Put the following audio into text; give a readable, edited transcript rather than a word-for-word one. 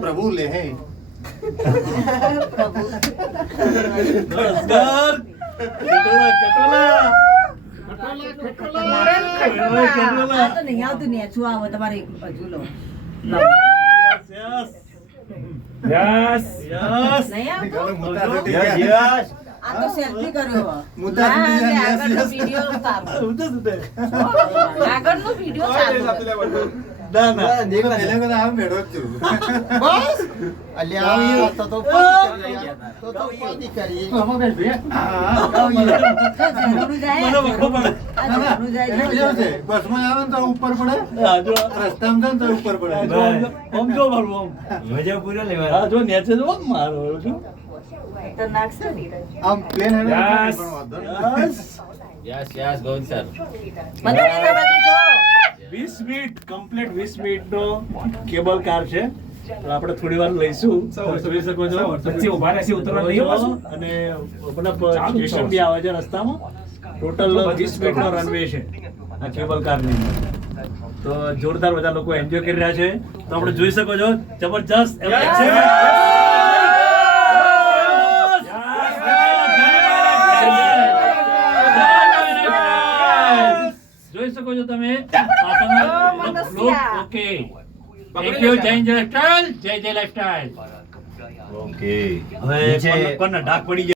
प्रभु ले है તો નહીં આવતું ને શું આવે તમારે હજુ લો યસ નહીં આવતું યસ આ તો સેલ્ફી કર્યો મુદ્દા આગળનો વિડિયો આગળનો વિડિયો ચાલુ આમ બેઠો જ છું બસ અલ્યા તો કરી બસમાં આવે ને તો ઉપર પડે રસ્તામાં જાય ને તો ઉપર પડે મજા પૂરા લેવા જો નેચે જો મારો છું તો નાખશે ને આમ પ્લેન હેડે Yes. યસ ગોવિંદ સર બધું એના બાજુ જો 20 મિનિટ કમ્પ્લીટ 20 મિનિટનો કેબલ કાર છે તો આપણે થોડી વાર લઈશું તમે જોઈ શકો છો પછી ઉભા રહેશે ઉતરવા નહીં પાછું અને આપણા સ્ટેશન બી આવે છે રસ્તામાં ટોટલ 20 મિનિટનો રનવે છે આ કેબલ કારની તો જોરદાર બધા લોકો એન્જોય કરી રહ્યા છે તો આપણે જોઈ શકો છો જબરજસ્ત જોઈ શકો છો તમે ઓકે થેન્ક યુ જય લાઈફસ્ટાઈલ ઓકે હવે કોણ ડાક પડી